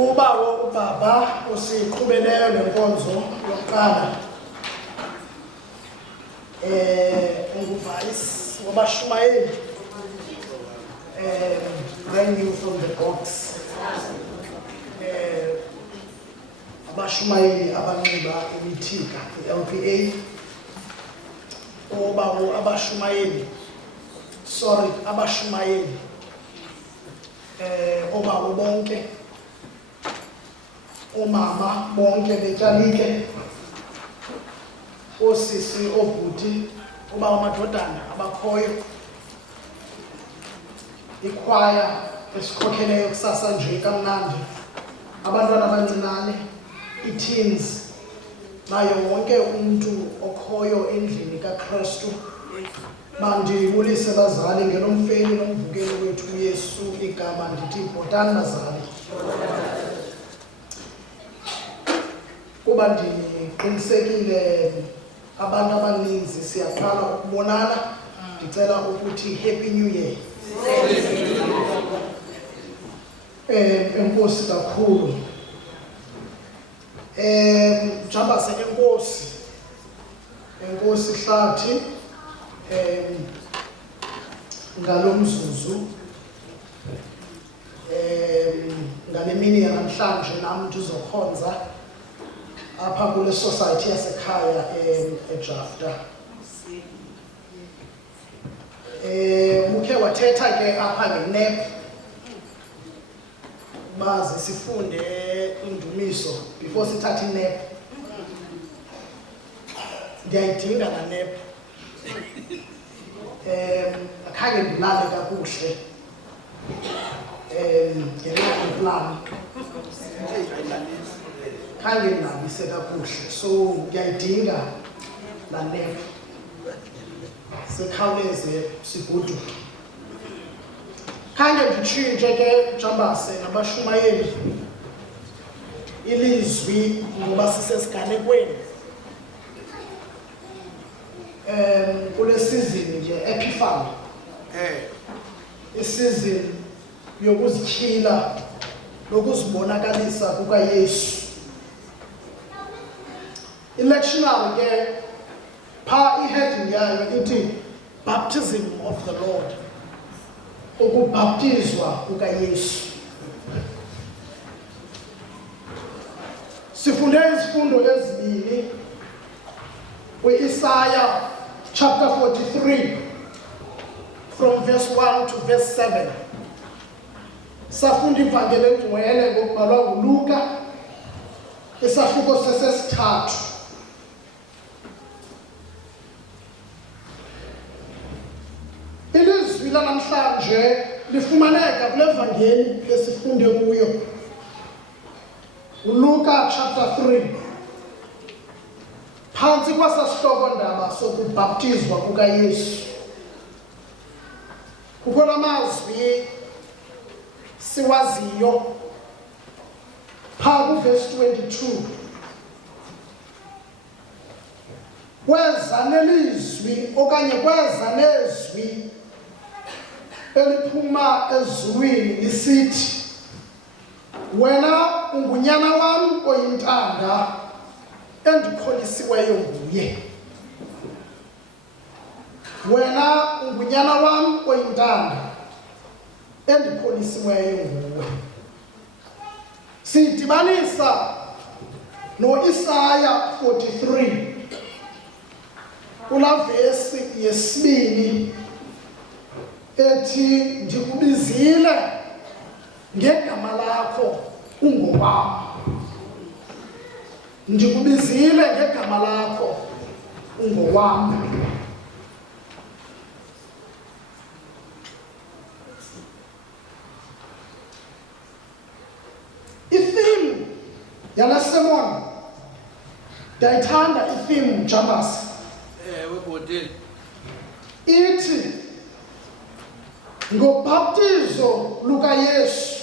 Ubaba usiqhubeleyo lenkonzo yokuqala unguvice wabashumayeli brand new from the box abashumayeli abanxiba imithika LPA abashumayeli obabo bonke omama bonke betyalike osisi obhuti amadodana abakhoyo ikwaya esikhokheleyo kusasa nje kamnandi abantwana abancinane iteens nayo wonke umuntu okhoyo endlini kaKristu mandibulise bazali ngelomfeni nomvukeli wethu uYesu igama ndithi bhotani bazali kuba ndiqinisekile abantu abaninzi siyaqala ukubonana ndicela ukuthi happy new year enkosi kakhulu Jambase enkosi Hlathi ngalomzuzu ngale mini yanamhlanje nami ndizokhonza apha kule society yasekhaya eJafta ukhe wathetha ke apha ngeNEP bazi sifunde indumiso before sithatha iNEP ndiyayidinga la NEP akhange ndilale kakuhle ngenxa plan khange ndilambise kakuhle so ngiyayidinga la NEP sikhawuleze sigoduke khange nditshintshe ke Jambase nabashumayeli ilizwi ngoba sisesiganekweni kule season nje Epiphany isizini yokuzikhila lokuzibonakalisa kukaYesu electionary ke pha iheading yayo ithi baptism of the Lord ukubhaptizwa kukaYesu sifunde izifundo ezibini kwi-Isaiah chapter 43 from verse 1 to verse 7 safunda ivangeli engcwele ngokubhalwa nguLuka isahluko sesesithathu ilizwi lanamhlanje lifumaneka kule vangeli esifunde kuyo uLuka chapter 3 phantsi kwasasihloko ndaba sokubhaptizwa kukaYesu kukho lamazwi siwaziyo pha kuverse 22 kweza nelizwi okanye kweza nezwi eliphuma ezulwini lisithi wena ungunyana wam oyintanda endikholisiweyo nguye wena ungunyana wam oyintanda endikholisiweyo nguwe sidibanisa no-Isaiah 43 kula vesi yesibini ethi ndikubizile ngegama lakho ungowam ndikubizile ngegama lakho ungowam itheme yala sermon ndayithanda itheme Jambase webhodile ithi ngobhaptizo lukaYesu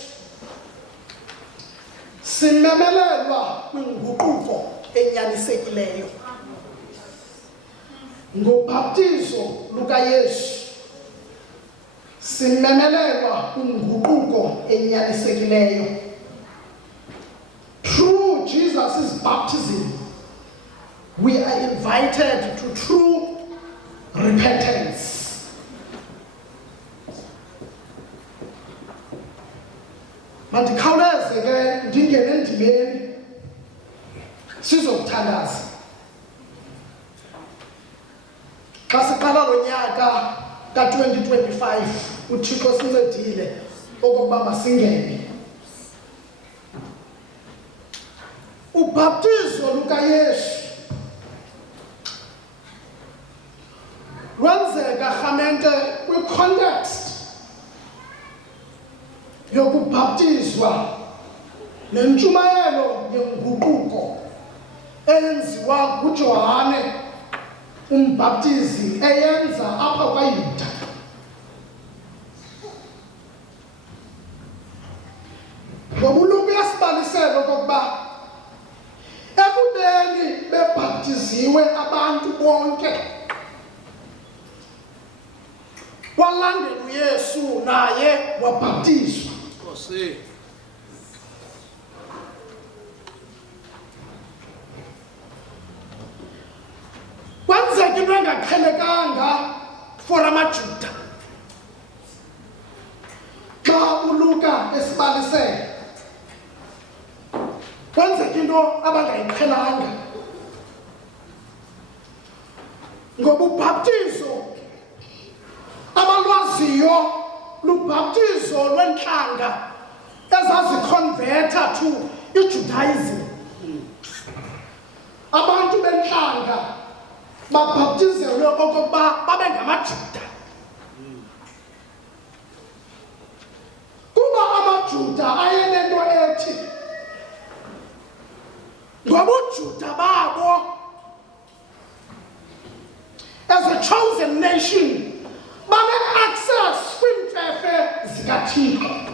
simemelelwa kwinguquko enyanisekileyo ngobhaptizo lukaYesu simemelelwa kwinguquko enyanisekileyo baptism, we are invited to true repentance. Mandikhawuleze ke ndingene endimeni sizokuthandaza. Xa siqala lo nyaka ka-2025 uThixo sincedile okokuba masingene. Ubhaptizo lukaYesu lwenzeka rhamente kwi-context yokubhaptizwa nentshumayelo yenguquko eyenziwa nguJohane umbhaptizi eyenza apha kwaYuda. Ngobuluku yasibalisela okokuba ekubeni bebhaptiziwe abantu bonke, walandela uYesu naye wabhaptizwa. Nkosi. Kwenzeka into engaqhelekanga for amaJuda. Xa uLuka esibalisele, kwenzeka into abangayiqhelanga. Ngoba ubhaptizo abalwaziyo lubhaptizo lwentlanga ezaziconverta to iJudaism. Abantu bentlanga babhaptizelwe okokuba babe ngamaJuda. Kuba amaJuda ayenento ethi ngoba uJuda babo as a chosen nation bane-access kwiimfefe zikaThixo.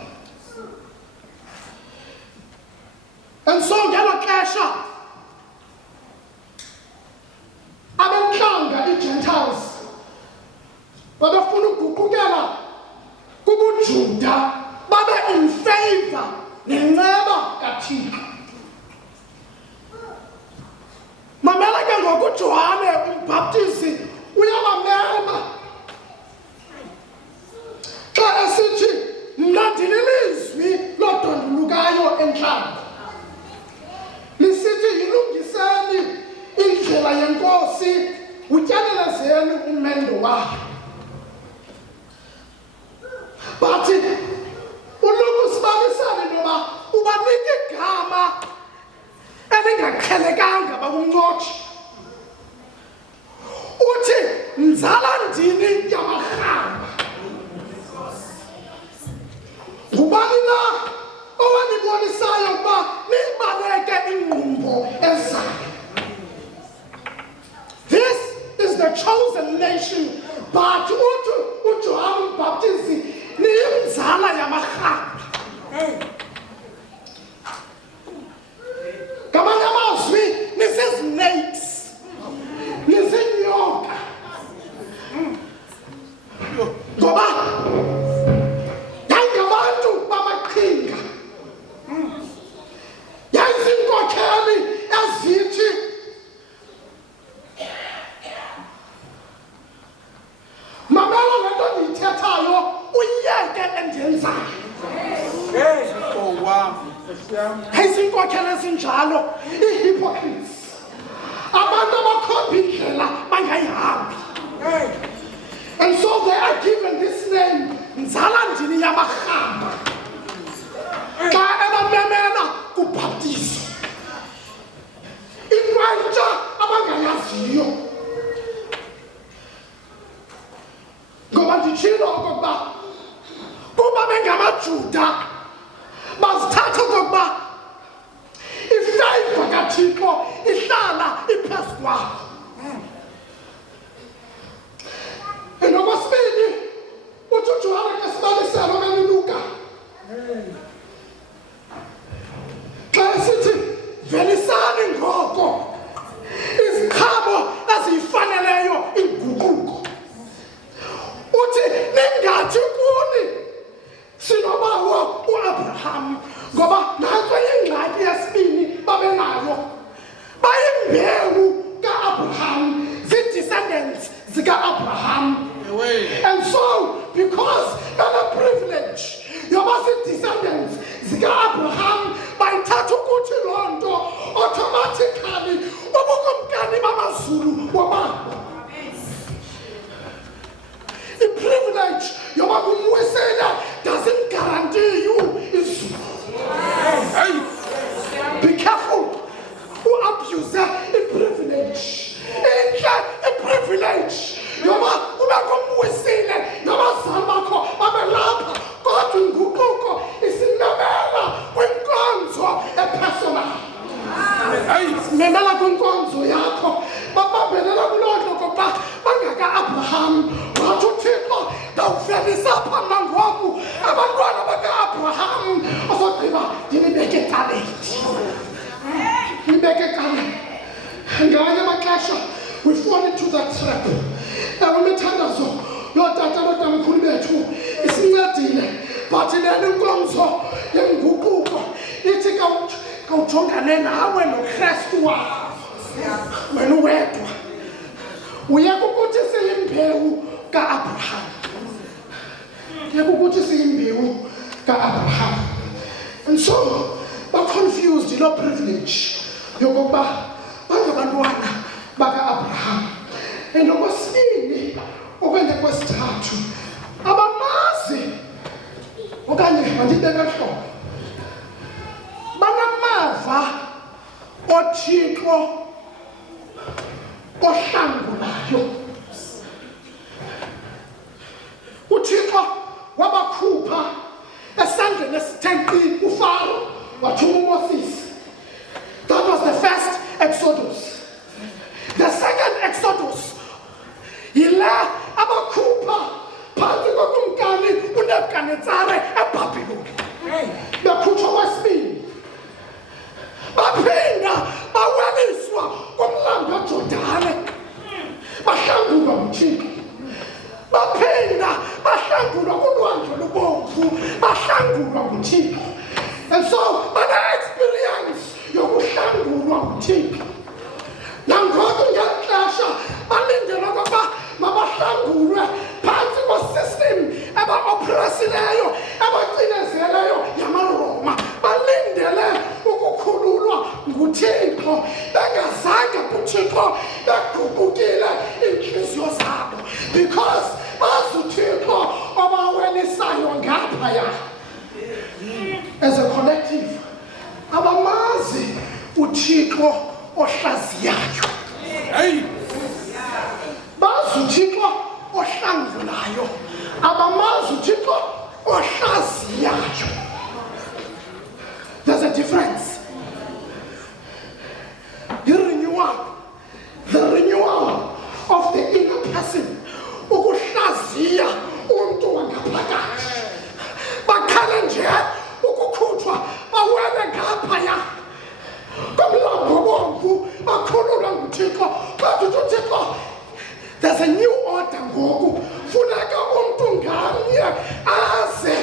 And so ngelo xesha abentlanga i-Gentiles babefuna uguqukela kubuJuda babe in favor nenceba kaThixo. Mamela ke ngoku uJohane umbhaptizi uyabamema xa esithi mna ndililizwi lodondulukayo entlanga, lisithi yilungiseni indlela yenkosi, utyelelezeni umendo wayo. But uLuka usibalisele into yoba ubanika igama elingaqhelekanga bakumncotshi. Uthi nzala ndini yamarhaba. Ngubani na owanibonisayo ukuba nibaleke ingqumbo ezayo? This is the chosen nation, but uJohane umbhaptizi niyinzala yamarhaba. Ngamanye amazwi nisizinakes, nizinyoka. Ngoba yayingabantu bamaqhinga, yayiziinkokheli ezithi mamela le nto ndiyithethayo uyiyeke endiyenzayo. Oh wow. Izinkokheli ezinjalo, i-hypocrites, abantu abakhomba indlela bangayihambi. And so they are given this name, nzala ndini yamarhaba, xa ebamemela kubhaptizo. Into entsha abangayaziyo. Ngoba nditshilo okokuba kuba bengamaJuda bazithatha okokuba ifeyva kaThixo ihlala iphezu kwabo. Nokwesibini uthi uJohane ke sibalisele okanye uLuka xa esithi velisani ngoko iziqhamo eziyifaneleyo inguquko, uthi ningathi kuni sinobawo uAbraham, ngoba nantso ingxaki yesibini babenayo. abantwana baka-Abraham osogqiba ndinibeke ecaleni. Ndinibeke ecaleni. Ngamanye amaxesha we fall into that trap. Imithandazo yootata nootamkhulu bethu isincedile, but lena inkonzo yenguquko ithi kawujongane nawe noKristu wakho wena uwedwa. Uyeka ukuthi siyimbewu ka-Abraham. Uyeka ukuthi siyimbewu ka-Abraham. And so ba-confused yiloo privilege yokokuba bangabantwana baka-Abraham. And okwesibini okwenye kwesithathu abamazi okanye mandibeke hlobo banamava oThixo ohlangulayo. uThixo wabakhupha esandleni esithengqini uFaro wathuma uMoses. That was the first Exodus. The second Exodus yila abakhupha phansi kokumkani uNebukadnezar eBhabhiloni. Bekhutshwa kwesibini baphinda baweliswa kumlambo kaJordani, bahlangulwa nguThixo. Baphinda bahlangulwa kulwandle lubomvu, bahlangulwa nguThixo. And so bane-experience yokuhlangulwa nguThixo. Nangoku ngexesha balindele ukuba mabahlangulwe phansi kwesystem eba-oppressileyo, ebacinezeleyo yamaRoma. Balindele ukukhululwa nguThixo, bengazange kuThixo beguqukile iinhliziyo zabo, because bazi uThixo obawelisayo ngaphaya. As a collective, abamazi uThixo ohlaziyayo. Bazi uThixo ohlangulayo, abamazi uThixo ohlaziyayo. There's a difference. The renewal of the inner person. Ukuhlaziya umuntu wangaphakathi. Bakhala nje ukukhutshwa bawele ngaphaya komlambo bomvu bakhululwa nguThixo. Bathi uThixo, there's a new order ngoku. Funeka umuntu ngamnye aze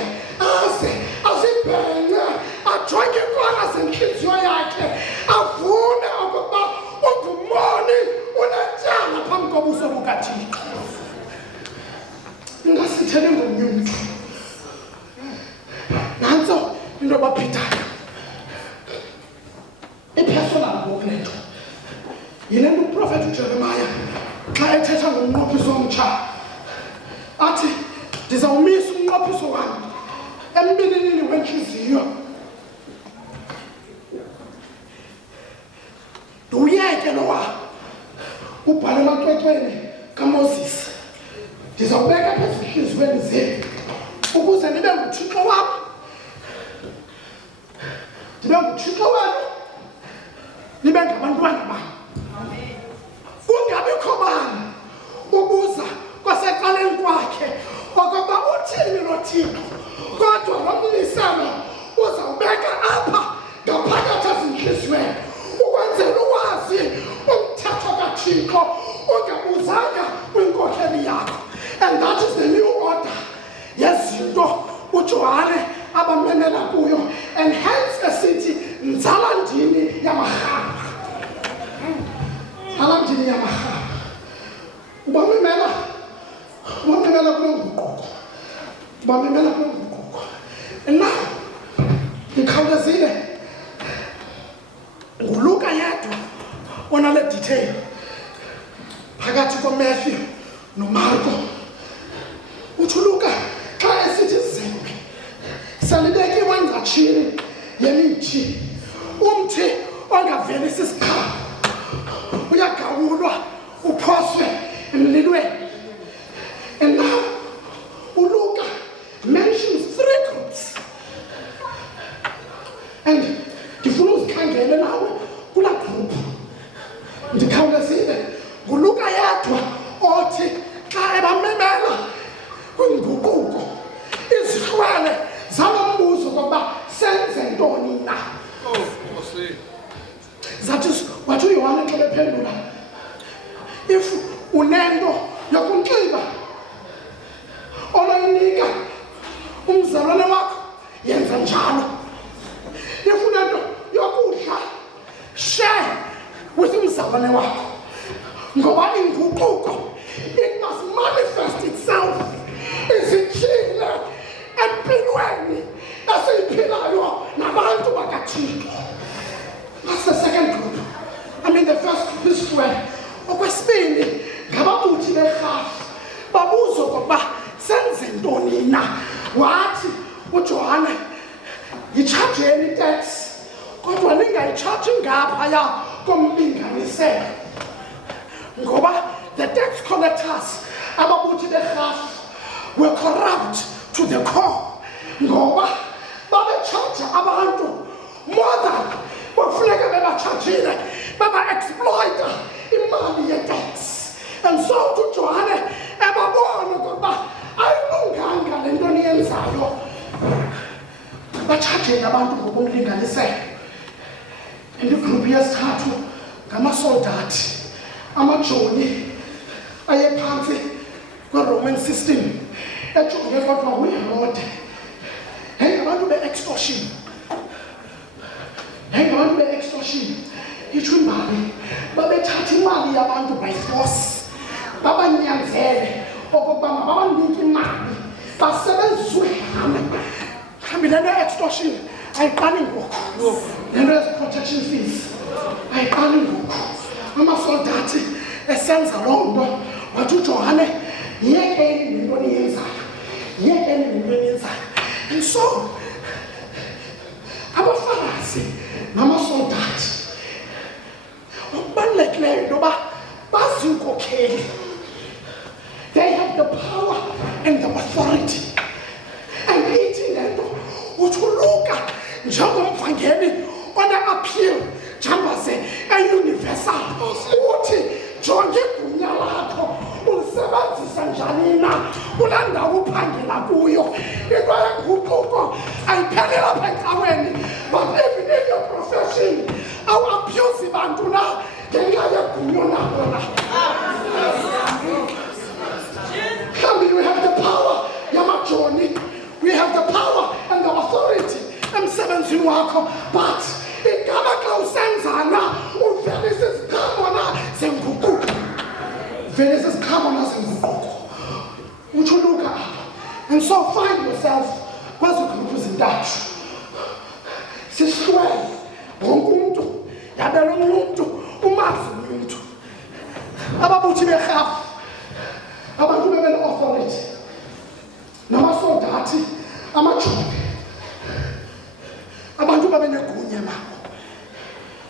azibhenge, ajonge iinqwala zenhliziyo yakhe, avune okokuba ungumoni unetyala phambi kobuso bukaThixo. Ingasitheli ngomnye umntu. Nantso into abaphethayo ipersonal ngoku le nto. Yile nto uprofethi uJeremaya xa ethetha ngomnqophiso omtsha athi, ndizawumisa umnqophiso wami embinini wentliziyo, ndiwuyeke lowa ubhale emacwecweni kaMoses. Ndizawubeka phezu entliziyweni zenu ukuze nibe nguThixo wam, ndibe nguThixo wenu, nibe ngabantwana bam. Kungabikho bani ubuza kwaseqaleni kwakhe okokuba uthini lo Thixo, kodwa lo mliselo uzawubeka apha ngaphakathi ezintliziyweni ukwenzela uwazi umthetho kaThixo ungabuzanga kwinkokheli yakho. And that is the new order yezinto uJohane abamemela kuyo, and hence esithi nzala-ndini yamarhaba. Nzala-ndini yamarhaba ubamemela kule nguquko, ubamemela kule nguquko. And now ndikhawulezile nguLuka yedwa onale detail phakathi koMatthew noMarko. Uthi uLuka xa esithi zimbi salibekiwe engatshini yemithi, umthi ongavelisi isiqhamo uyagawulwa uphoswe emlilweni. And now uLuka mentions 3 groups, and ndifuna uzikhangele nawe kulaa group. Ndikhawulezile nguLuka yedwa othi xa ebamemela kwinguquko izihlwele zathi wathi uYohane xa bephendula, if unento yokunxiba onoyinika umzalwane wakho yenza njalo. If unento yokudla, share with umzalwane wakho. Ngoba inguquko, it must manifest itself izitshile empilweni esiyiphilayo nabantu bakaThixo. That's the second group. I mean the first group is square. Okwesibini, ngababuthi berhafu babuzwa ukuba senze ntoni na. Wathi uJohane, yitshajeni itax kodwa ningayitshaji ngaphaya komlinganiselo. Ngoba the tax collectors, ababuthi berhafu, were corrupt to the core. Ngoba babetshaja abantu more than bafuneka bebachajile, baba-exploita imali ye-tax. And so uJohane ebabona ukuba ayilunganga le nto niyenzayo, bachajele abantu ngokomlinganiselo. And igroup yesithathu ngamasoldathi, amajoni ayephansi kwe-Roman system, ejonge kodwa nguHerode. Ngabantu be-extortion. Ngabantu be-extortion. Itsho imbali, babethatha imali yabantu by force, babanyanzele okokuba mababanike imali, basebenzise uHerode. Mhlawumbi le nto ye-extortion ayiqali ngoku. Le nto yezi-protection fees ayiqali ngoku. Amasoldathi esenza loo nto, wathi uJohane, yiyekeni le nto niyenzayo, yiyekeni le nto niyenzayo. And so abaFarisi namasoldathi okubalulekileyo into yoba bazinkokheli. They have the power and the authority. And ithi le nto uthi uLuka njengomvangeli one-appeal jambaze e-universal uthi jonga igunya lakho ulisebenzisa njani na kule ndawo uphangela kuyo. Into yenguquko ayipheleli apha ecaweni, but even in your profession awuabhyuzi bantu na ngenxa yegunya lakho na. Mhlawumbi we have the power yamajoni, we have the power and the authority emsebenzini wakho, but igama xa usenzana uvelisa iziqhamo na zenguquko, velisa iziqhamo na zenguquko. Utsho uLuka apha. And so find yourself kwezi gruphu zintathu. Sihlwele wonke umntu, yabela omnye umntu, umazi omnye umntu. Ababuthi berhafu, abantu bebene-authority, namasoldathi, amajoni, abantu babenegunya nabo.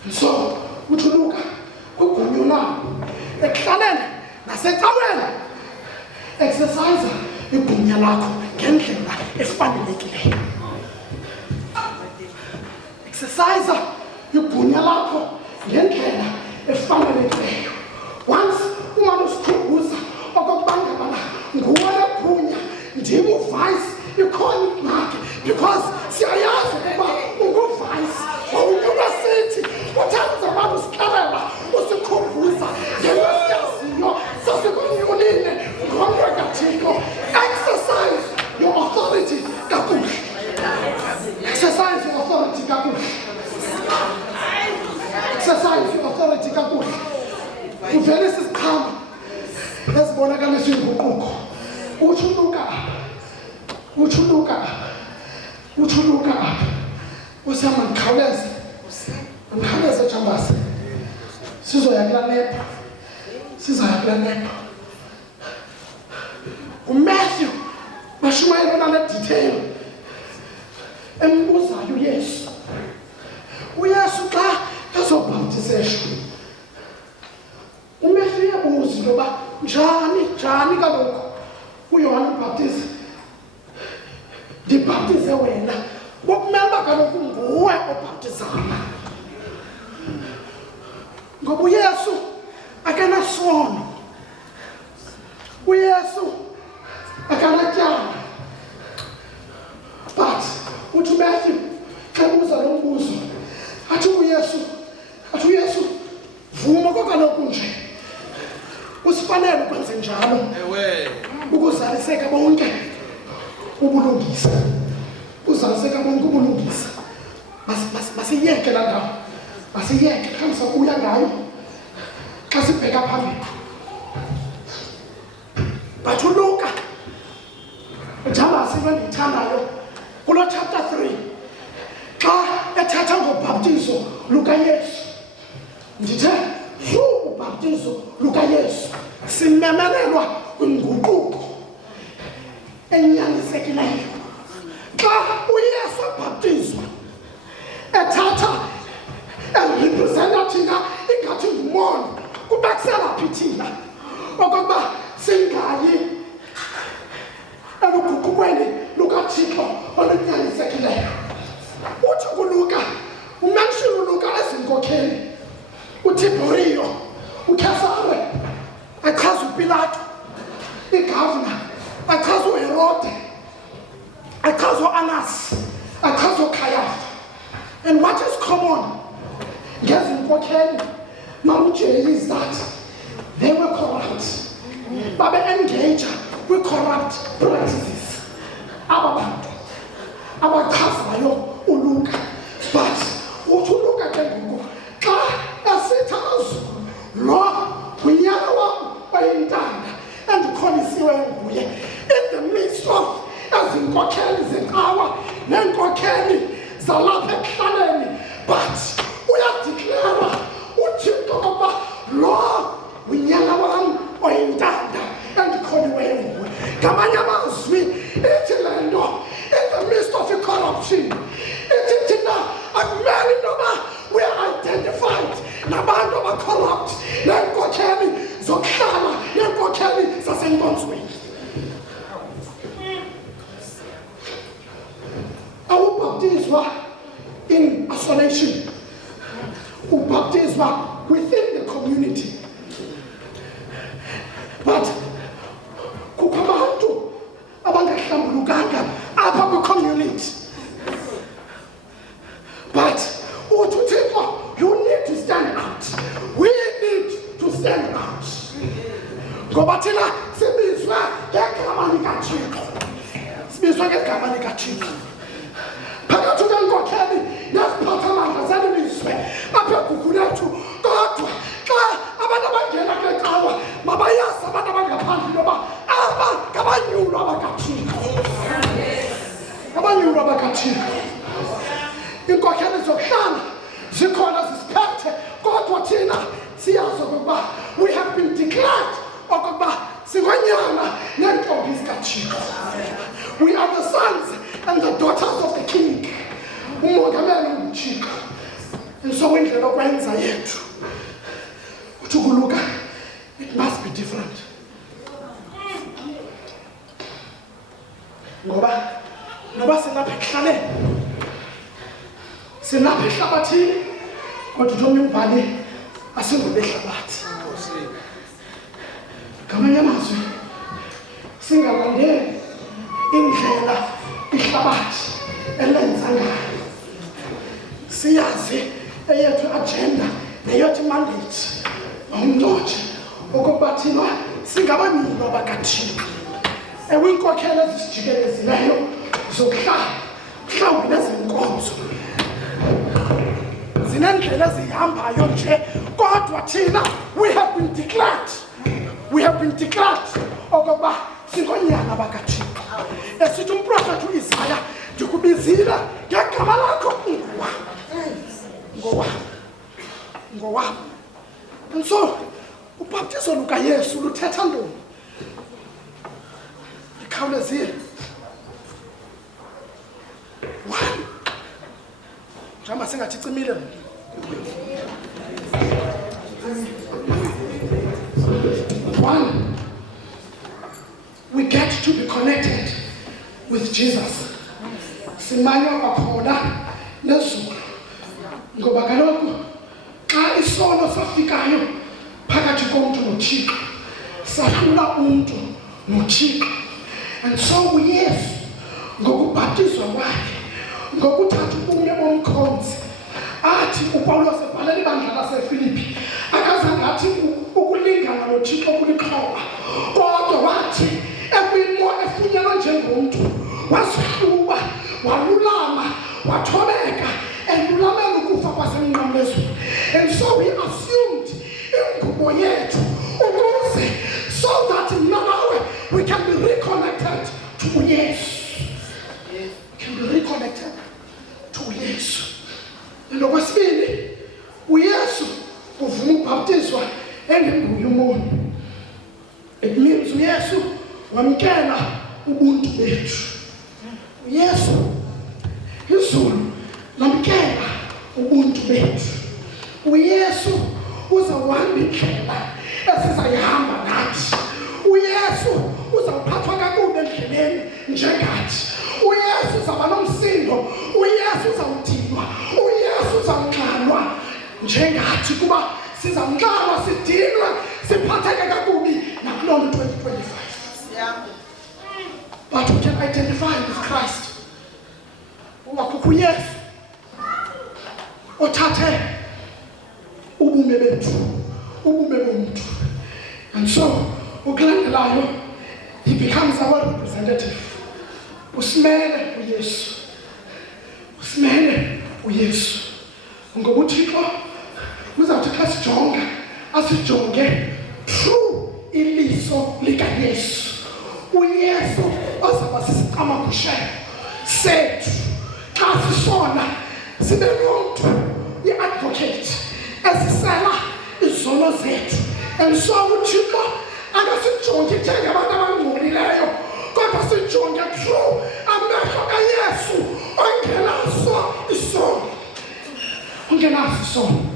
And so uthi uLuka kwigunya nabo ekuhlaleni nasecaweni, exercise igunya lakho ngendlela efanelekileyo. Exercise igunya lakho ngendlela efanelekileyo. Once umane usikhumbuza okokuba ngabana nguwe legunya, ndim uvice, ikhona ingxaki, because siyayazi ukuba unguvice wawunyuka sithi uthanza abantu usixelela usikhumbuza ngento siyaziyo sasikunyulile ngomnwe kaThixo. Exercise your authority kakuhle. Exercise your authority kakuhle. Exercise your authority kakuhle. Uvelisa iziqhamo ezibonakalisa inguquko. Utsho uLuka apha, utsho uLuka apha, utsho uLuka apha. Usihamba ndikhawuleze jambazi, sizoya kulaa nepha, sizoya kulaa nepha. uMatthew bashumayela nale detail embuzayo uYesu. uYesu xa ezobhaptizeshwa, uMatthew uyabuza into yoba njani kaloku uYohane uMbhaptizi ndibhaptize wena, bokumele uba kaloku nguwe obhaptizana. Ngoba uYesu akanasono, uYesu akanatyala. But uthi uMatthew xa ebuza lo mbuzo, athi uYesu sifanele ukwenza njalo Ewe. ukuzaliseka bonke ubulungisa uzaliseka bonke ubulungisa masiyeke la ndawo masiyeke khamsa uya ngayo xa sibheka phambili but uLuka njalo sibendithandayo kulo chapter 3 xa ethatha ngobhaptizo lukaYesu ndithe ubhaptizo lukaYesu simemelelwa kwinguquko enyanisekileyo xa uYesu ebhaptizwa ethatha representa thina ingathi ngumona kuba kuselaphi thina okokuba singayi eluguqukweni lukaThixo olunyanisekileyo uthi kuLuka umenshini uLuka ezinkokheli uTiberiyo uKesare achaza uPilato igavana achaza uHerode achaza uAnas achaza uKayafa and what is common ngezinkokheli malujeyi is that they were corrupt babe engage with corrupt practices abantu abachazayo uLuka but uthi uLuka ke ngoku xa esithazo lo unyana wam oyintanda endikholisiwe nguye in the midst of ezinkokheli zecawa neenkokheli zalapha ekuhlaleni but uyadeklara uThixo ukuba lo unyana wam oyintanda endikholiweyo nguye ngamanye amazwi ithi le nto in the midst of corruption ithi thina akumele intoba we are identified nabantu abacorrupt neenkokheli zokuhlala neenkokheli zasenkonzweni awubhaptizwa in isolation ubhaptizwa within the community but kukho abantu abangahlambulukanga apha kwi-community but uthi uThixo you need to stand out we need to stand out ngoba thina sibizwa ngegama likaThixo sibizwa ngegama likaThixo phakathi kwenkokheli neziphathamandla zelizwe apha kugulethu kodwa xa abantu abangena kwecawa mabayazi abantu abangaphandle noba aba ngabanyulo abakaThixo abanyulo abakaThixo inkokheli zokuhlala zikhona zisiphethe kodwa thina siyazi okokuba we have been declared okokuba singonyana neentombi zikaThixo we are the sons and the daughters of the king umongameli nguThixo and so indlela okwenza yethu uthi kuLuka it must be different ngoba noba sinapha ekuhlaleni sinapha ehlabathini kodwa uthomnye umbhali asingobehlabathi ngamanye amazwi singalandeli indlela ihlabathi elenza ngayo siyazi eyethu agenda neyethu mandate umnotho okokuba thina singabanyulo abakaThixo ewinkokheli ezisijikelezileyo zokuhlala mhlawumbi nezenkonzo zinendlela ezihambayo nje kodwa thina we have been declared okokuba singonyana bakaThixo esithi umprofethi uIsaya ndikubizile ngegama lakho ngowam and so ubhaptizo lukaYesu luthetha ntoni ikhawulezile one njamba singathi cimile one we get to be connected with Jesus simanywa kwakhona nezulu ngoba kaloku xa isono safikayo phakathi komntu noThixo sahlula umntu noThixo and so uYesu ngokubhaptizwa kwakhe ngokuthatha ubume bomkhonzi athi uPawulos ebhalela ibandla laseFilipi kwaza ngathi ukulingana noThixo kulixhoba, kodwa wathi ekwimo efunyanwa njengomuntu wasihluba, walulama, wathobeka, elulamela ukufa kwasemnqamlezweni. And so we assumed ingubo yethu ukuze so that now we can be reconnected to Yesu. Can be reconnected to Yesu. And okwesibili, uYesu uvuma ukubhaptizwa engembuye umuntu. It means uYesu wamkela ubuntu bethu. uYesu izulu lamkela ubuntu bethu. uYesu uzawuhamba indlela esizayihamba nathi. uYesu uzawuphathwa kakubi endleleni njengathi. uYesu uzaba nomsindo. uYesu uzawudinwa. uYesu uzawunxanwa njengathi, kuba sizamnxanwa, sidinwe, siphatheke kakubi nakulo 2025. But we can identify with Christ. Kukho uYesu othathe ubume bethu, ubume bomuntu. And so ukulandelayo, he becomes our representative. Usimele uYesu. Usimele uYesu. Ngoba uThixo uzawuthi xa sijonga, asijonge through iliso likaYesu. uYesu ozaba sisiqamabushelo sethu xa sisona, sibe nomuntu i-advocate esisela izono zethu. And so uThixo akasijonge njengabantu abangcolileyo, kodwa sijonge through amehlo kaYesu ongenaso isono, ongenaso isono.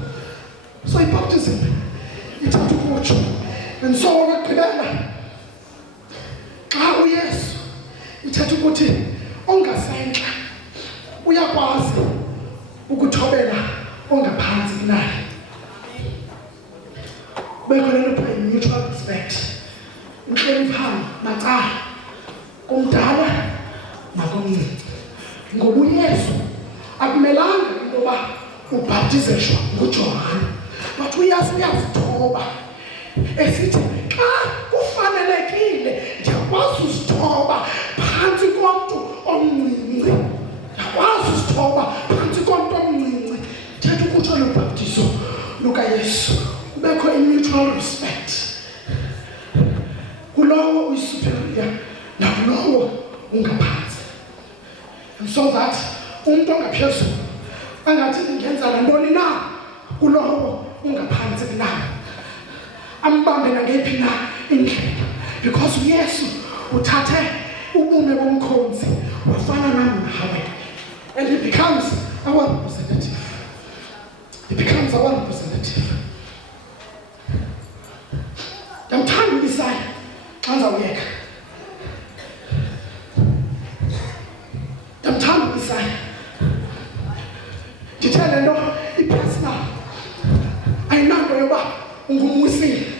So i-baptism ithatha ukutsho. And so okugqibela, xa uYesu ithatha ukuthi ongasentla uyakwazi ukuthobela ongaphantsi kunaye. Bekho le nto kuthiwa mutual respect, inhloniphano macala kumdala nakomncinci. Ngoba uYesu akumelanga intoba ubhaptizeshwa nguJohane, but uYesu uyazithoba esithi xa kufanelekile ndiyakwazi uzithoba phantsi komntu omncinci. Ndiyakwazi uzithoba phantsi komntu omncinci. Thetha ukutsho lobhaptizo lukaYesu kubekho i-mutual respect kulowo uyi-superior nakulowo ungaphantsi. And so that umntu ongaphezulu angathi ndingenza nantoni na kulowo ungaphantsi kunayo, ambambe nangephi na indlela, because uYesu uthathe ubume bomkhonzi wafana nami nawe, and he becomes our representative. He becomes our representative. Ndamthanda uIsaya xa ndizawuyeka. Ndamthanda uIsaya. Ndithe le nto i-personal, ayinanto yoba ungummusili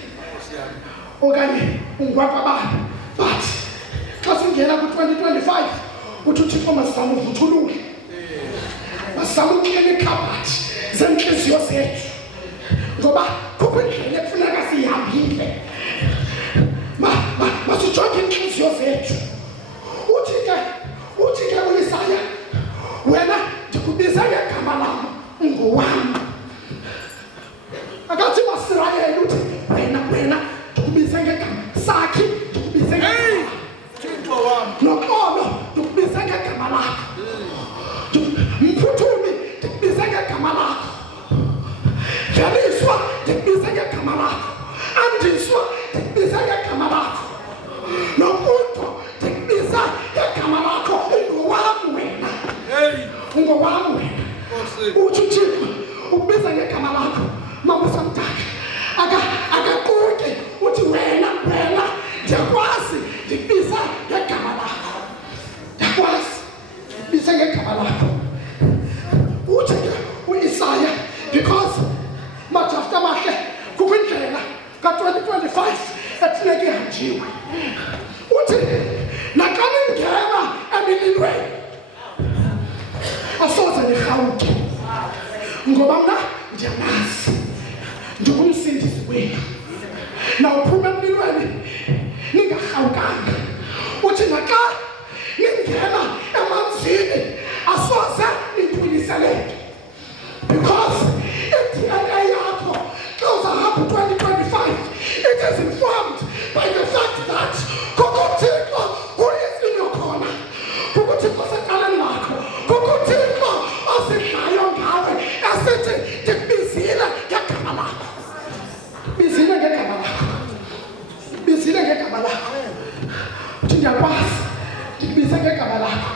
okanye ungwakwabani, but xa singena ku-2025 uthi uThixo masizame uvuthulule, masizame uklina ikhabhathi zentliziyo zethu, ngoba kukho indlela ekufuneka siyihambile. Masijonge iintliziyo zethu. Uthi ke uIsaya, wena ndikubiza ngegama lam, ungowam. Akathi uMasirayeli uthi wena ndikubize ngegama sakhi, ndikubize ngegama noxolo, ndikubize ngegama lakho, mphuthumi ndikubize ngegama lakho, veliswa ndikubize ngegama lakho, andiswa ndikubize ngegama lakho, nokunto ndikubiza ngegama lakho. Ungowam wena, ungowam wena. Uthi uThixo ukubiza ngegama lakho makusamdaka akaquke uthi wena ndiyakwazi ndikubiza ngegama lakho, ndiyakwazi ndikubiza ngegama lakho. Uthi ke uIsaya, because majafta mahle kukho indlela ka-2025 ekufuneka ihanjiwe. Uthi naxa ningena emililweni asoze nirhawuke, ngoba mna ndiyamazi, ndingumsindisi wethu nawuphuma empilweni ningahawukanga uthi naxa ningena emanzini asoze nintwiliseleke because i-DNA yakho uzahamba 2025 it is informed by the fact that kukuthixo who-is in your corner kukuthixo secaleni lakho kukuthixo osidlayo ngawe esithi ndikubizile ngegama lakho bizile ngegama lakho bizile ngegama lakho uthi ndiyakwazi ndikubize ngegama lakho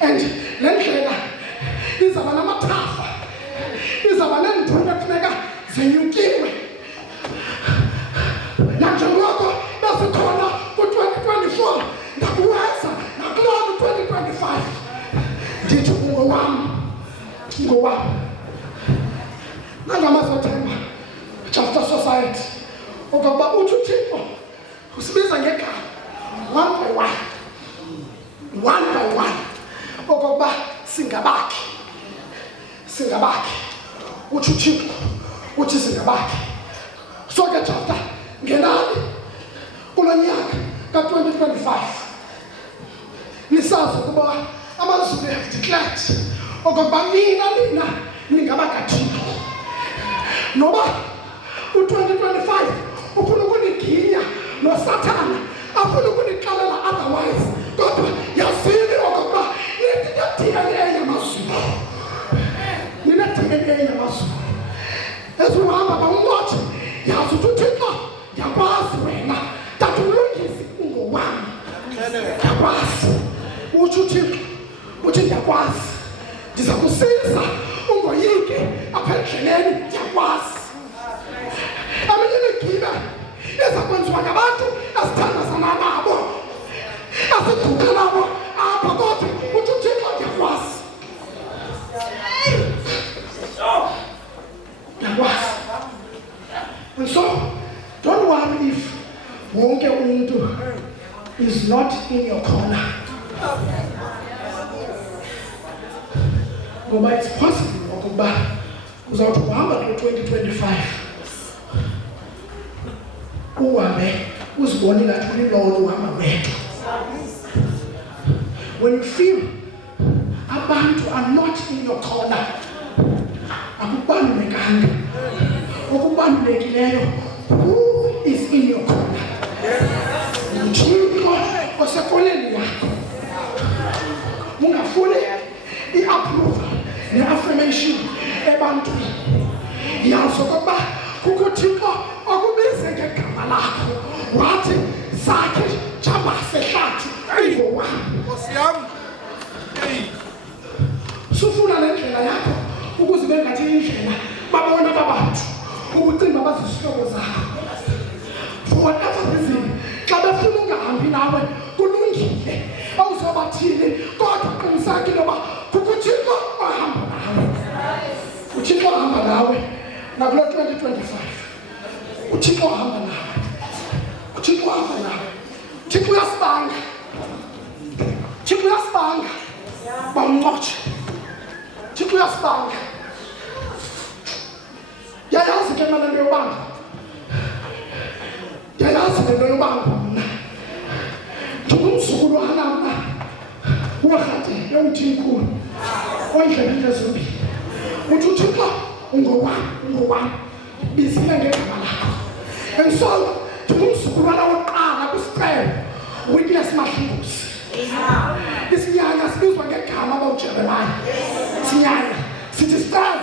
and le ndlela izaba namathafa izaba neenduna kufuneka zinyukiwe nanjengoko bezikhona ku-2024 ndakuweza nakulona u-2025 ndithi ungowam nangamazothemba Justice Society okokuba uthi uthixo usibiza ngegama one by one okokuba singabakhe uthi uthixo uthi singabakhe so ke Jafta ngenani kulo nyaka ka-2025 nisazi ukuba amazulu have declared okokuba nina ningabakathixo noba u-2025 ufuna ukuniginya noSathana afuna ukunixelela otherwise kodwa yazini okokuba nina-DNA yamazulu eziuhamba bawumotshe yazi uthi uthixo ndiyakwazi wena tata ulungisi ungowami ndiyakwazi utsho uthixo uthi ndiyakwazi ndiza kusiza ungoyike apha endleleni ndiyakwazi eminye imigibe iza kwenziwa ngabantu esithandazana nabo esiguqa nabo apha kodwa uthi uthixo ndiyakwazi and so don't worry if wonke umuntu is not in your corner ngoba it's possible ukuba uzawuthi uhamba ku-2025 uhambe uzibone ngathi ulilolo uhamba wedwa when you feel abantu are not in your corner akubalulekanga okubalulekileyo who is in your corner uthixo osekoneni yakho ungafuni i-approval ne-affirmation ebantwini yazi okokuba kukuthixo okubize ngegama lakho wathi zakhe jambase hlathi ungowami Nkosi yami. sufuna le ndlela yakho ukuze bengathi indlela babona babantu ukucimba bazisihlobo zakho for whatever reason xa befuna ungahambi nawe kulungile awuzobathini kodwa qinisakile uba kukuthixo ohamba nawe uthixo ohamba nawe nakulo 2025 uthixo ohamba nawe uthixo ohamba nawe uthixo uyasibanga bamnqotshe uthixo uyasibanga yayazi ke mna lento yobanga yayazi lento yobanga mna ndingumzukulwana mna worhate yomthimkhulu ondlebile zombini uthi uthixo ungowami bizile ngegama lakho and so ndingumzukulwana wokuqala kwisicelo witness mahluzi isinyanya sibizwa ngegama bawujeremaya isinyanya sithi sicelo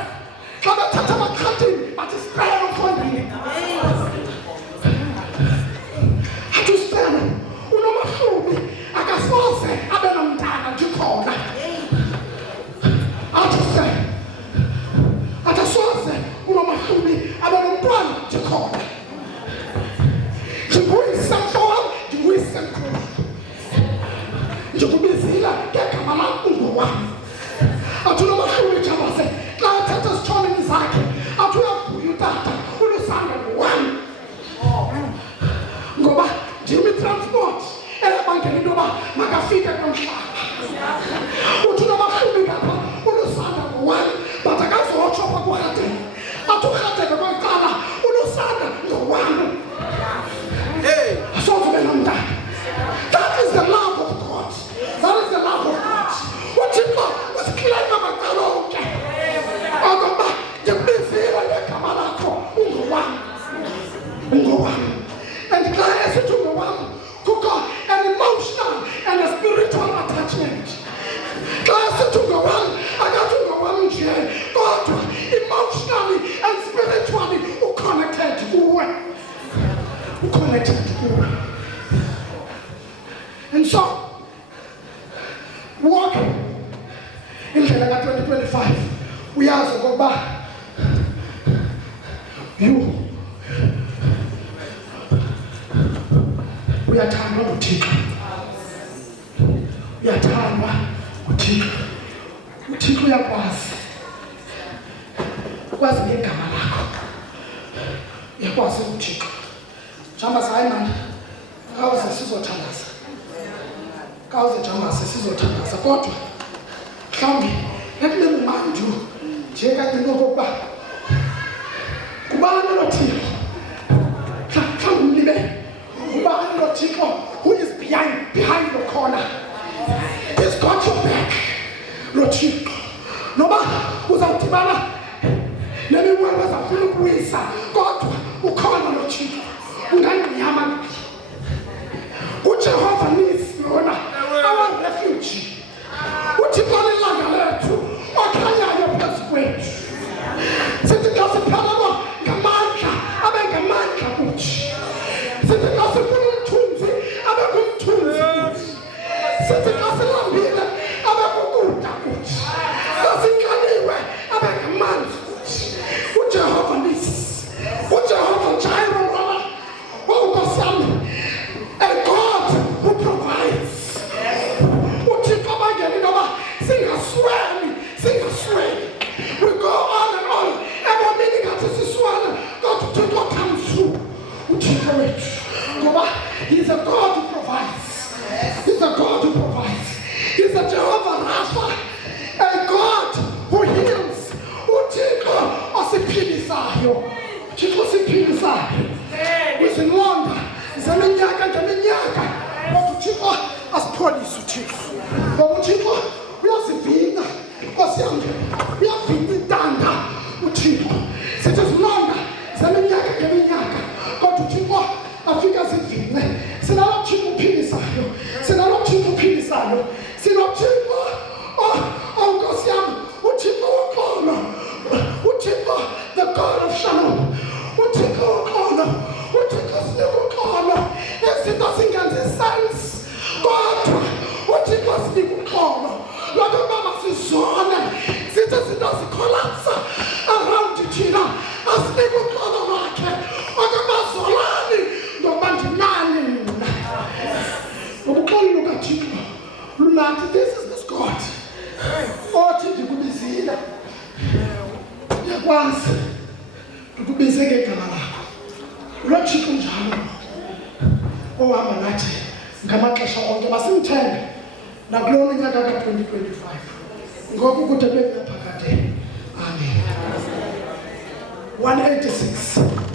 xa bethatha amakhatini bathi sicelo mfondini athi usicelo unomahlubi akasoze abe nomntana ndikhona athi usicelo akasoze unomahlubi abe nomntwana ndikhona ndinguyise mfowam ndinguyise mkhulu ndikubizila ngegama lakho ungowami kusukela ka-2025 uyazi okokuba uyathandwa nguThixo. Uyathandwa nguThixo. uThixo uyakwazi ngegama lakho. Uyakwazi uThixo. Jamba hayi mani, kawuze sizothandaza. Kawuze jamba sizothandaza kodwa mhlawumbi ekule mmandu nje kanti okokuba kubani lo Thixo. Mhlawumbi umlibe kubani lo Thixo who is behind the corner. He's got your back. Lo Thixo noba uzawudibana nemimoya ezafuna ukuwisa kodwa ukhona lo Thixo. Ungangiyama uJehova nisi lona our refuge. uThixo lilanga lethu okhanyayo phezu kwethu. Sithi xa siphelelwa ngamandla abe ngamandla kuthi. Sithi xa sifuna umthunzi abe ngumthunzi kuthi. Sithi xa silambile abe kukudla kuthi. Xa sinkaniwe abe ngamanzi kuthi. uJehova nisi, uJehova Jireh lona. Oh, Son, a God who provides. uThixo abangeni noba singasweli. We go on and on. Ebomini ngathi siswela kodwa uThixo comes through. uThixo wethu ngoba he's a God who provides. He's a God who provides. He's a Jehovah Rapha, a God who heals. uThixo osiphilisayo. uThixo osiphilisayo. Kwizinonda zeminyaka ngeminyaka kodwa uThixo asipholise. uThixo ngoba uThixo uyasivina. Nkosi yami uyavina intanda. uThixo sithi izilonda zeminyaka ngeminyaka kodwa uThixo afika zivine. Sinalo Thixo uphilisayo. Sinalo Thixo uphilisayo. Sino Thixo Nkosi yami uThixo ukhona. uThixo the God of Shalom. uThixo ukhona. uThixo sikukhona. Izinto zingenzi sense kodwa uThixo sikukhona. Lokho mama sizona sithi izinto zikolapsa around thina asikukhona wakhe akamazolani ngoba ndimani ubukhona lukaThixo lunathi. This is this God othi ndikubizile. Uyakwazi ukubize ngegama lakho. Lo Thixo njalo ohamba nathi ngamaxesha onke. Masimthembe nakulo nyaka ka-2025 ngoku kude bephakade. Amen. 186